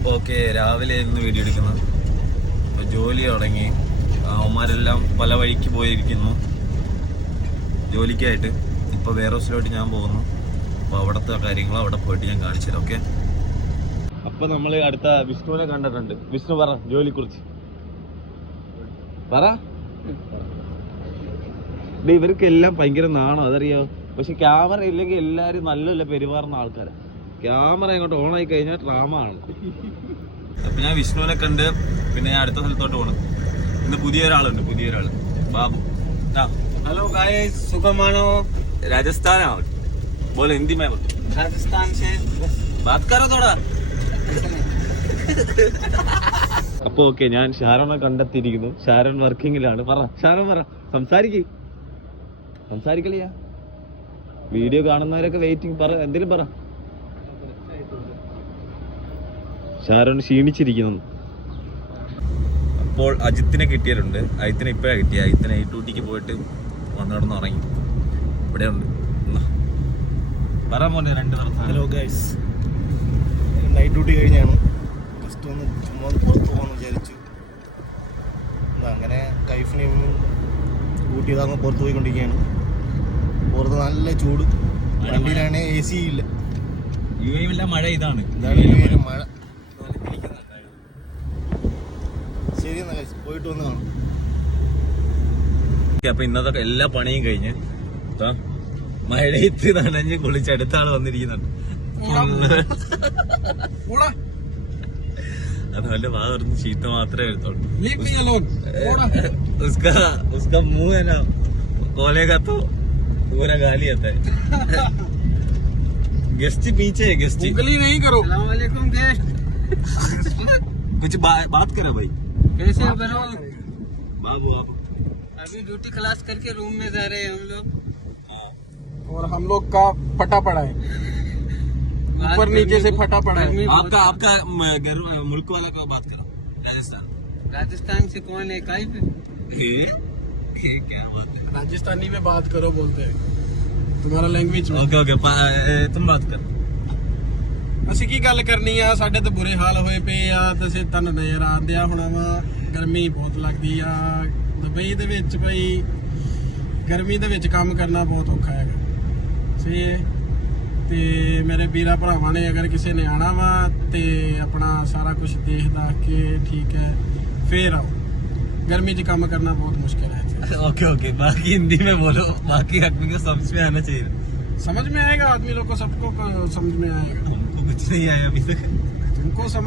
അപ്പോൾ ഓക്കെ, രാവിലെ ഇന്ന് വീഡിയോ എടുക്കുന്നത്. അപ്പോൾ ജോലി തുടങ്ങി, അവന്മാരെല്ലാം പല വഴിക്ക് പോയിരിക്കുന്നു ജോലിക്കായിട്ട്. ഇപ്പോൾ വേറെ ഹൗസിലോട്ട് ഞാൻ പോകുന്നു. അപ്പോൾ അവിടുത്തെ കാര്യങ്ങൾ അവിടെ പോയിട്ട് ഞാൻ കാണിച്ചു തരാം. ഓക്കെ, അപ്പോൾ നമ്മൾ അടുത്ത വിഷ്ണുവിനെ കണ്ടിട്ടുണ്ട്. വിഷ്ണു പറ ജോലിയെക്കുറിച്ച് പറ. ഇവർക്കെല്ലാം ഭയങ്കര നാണം, അതറിയാമോ? പക്ഷെ ക്യാമറ ഇല്ലെങ്കിൽ എല്ലാവരും നല്ല പെരുമാറുന്ന ആൾക്കാരാണ്. ക്യാമറ ഇങ്ങോട്ട് ഓൺ ആയി കഴിഞ്ഞാൽ ഡ്രാമ ആണ്. അപ്പൊ ഞാൻ വിഷ്ണുവിനെ കണ്ട് പിന്നെ ഞാൻ അടുത്ത സ്ഥലത്തോട്ട് പോകണം. ഇന്ന് പുതിയൊരാളുണ്ട്, ബാബു. हेलो गाइस, सुखमानो राजस्थान आओ, बोलो हिंदी में बोलो. राजस्थान से बात करो थोड़ा. അപ്പൊ ഓക്കെ, ഞാൻ ഷാരോണെ കണ്ടെത്തിയിരിക്കുന്നു. ഷാരോൺ വർക്കിങ്ങിലാണ്. പറ ഷാരോൺ, പറ, സംസാരിക്കളിയാ. Video കാണുന്നവരൊക്കെ waiting. പറ, എന്തെങ്കിലും പറ. ഷാരോൺ ക്ഷീണിച്ചിരിക്കുന്നു. അപ്പോൾ അജിത്തിനെ കിട്ടിയിട്ടുണ്ട്. അജിത്തിനെ ഇപ്പോഴാണ് കിട്ടിയ. അജിത്തിനെ 8 പോയിട്ട് വന്നു കിടന്ന് ഉറങ്ങി. ഇവിടെ ഉണ്ട്. പറ മോനെ, 2 വർഷം. ഹലോ ഗൈസ്, നൈറ്റ് ഡ്യൂട്ടി കഴിഞ്ഞാണ്. ജസ്റ്റ് ഒന്ന് ചുമ്മാ പുറത്ത് പോകാമെന്ന് വിചാരിച്ചു. അങ്ങനെ കൈഫിനെയും കൂട്ടിയതാകുമ്പോൾ പുറത്ത് പോയിക്കൊണ്ടിരിക്കുകയാണ്. പുറത്ത് നല്ല ചൂട്, വണ്ടിയിലാണെങ്കിൽ AC ഇല്ല. മഴ ഇതാണ് മഴ. ശരി എന്നാ ഗൈസ്, പോയിട്ട് വന്ന് കാണാം. അപ്പൊ ഇന്നത്തെ എല്ലാ പണിയും കഴിഞ്ഞ് മഴയത്ത് നനഞ്ഞ് കുളിച്ച് അടുത്ത ആള് വന്നിരിക്കുന്നുണ്ട്. അതുപോലെ വാ തുറന്ന് ചീത്ത മാത്രമേ എടുത്തോളൂ. उसका मुंह है ना खोलेगा तो पूरा गाली आता है. गेस्ट पीछे है, गेस्ट नहीं करो. अस्सलामुअलैकुम गेस्ट. कुछ बात करो भाई. कैसे हो बनो? बाबू अभी ड्यूटी क्लास करके रूम में जा रहे हैं हम लोग. और हम लोग का फटा पड़ा है, ऊपर नीचे से फटा पड़ा है. आपका मुल्क वाला को बात करो. राजस्थान से कौन है? काई पे क्या बात है? राजस्थानी में बात करो बोलते हैं, तुम्हारा लैंग्वेज. ओके, तुम बात करो. ਅਸੀਂ ਕੀ ਗੱਲ ਕਰਨੀ ਆ, ਸਾਡੇ ਤਾਂ ਬੁਰੇ ਹਾਲ ਹੋਏ ਪਏ ਆ. ਤੁਸੀਂ ਤੁਹਾਨੂੰ ਨਜ਼ਰ ਆਉਂਦਿਆ ਹੋਣਾ ਵਾ, ਗਰਮੀ ਬਹੁਤ ਲੱਗਦੀ ਆ ਦੁਬਈ ਦੇ ਵਿੱਚ. ਭਾਈ ਗਰਮੀ ਦੇ ਵਿੱਚ ਕੰਮ ਕਰਨਾ ਬਹੁਤ ਔਖਾ ਹੈਗਾ. ਸਹੀ ਹੈ. ਤੇ ਮੇਰੇ ਵੀਰਾਂ ਭਰਾਵਾਂ ਨੇ ਅਗਰ ਕਿਸੇ ਨੇ ਆਣਾ ਵਾ ਤੇ ਆਪਣਾ ਸਾਰਾ ਕੁਝ ਦੇਖ ਦਾਖ ਕੇ ਠੀਕ ਹੈ ਫੇਰ आओ. गर्मी से काम करना बहुत मुश्किल है. ओके, बाकी हिंदी में बोलो, बाकी आदमी को समझ में आना चाहिए. समझ में आएगा, आदमी लोग को सबको समझ में आएगा. हमको कुछ नहीं आया अभी तक. तुमको समझ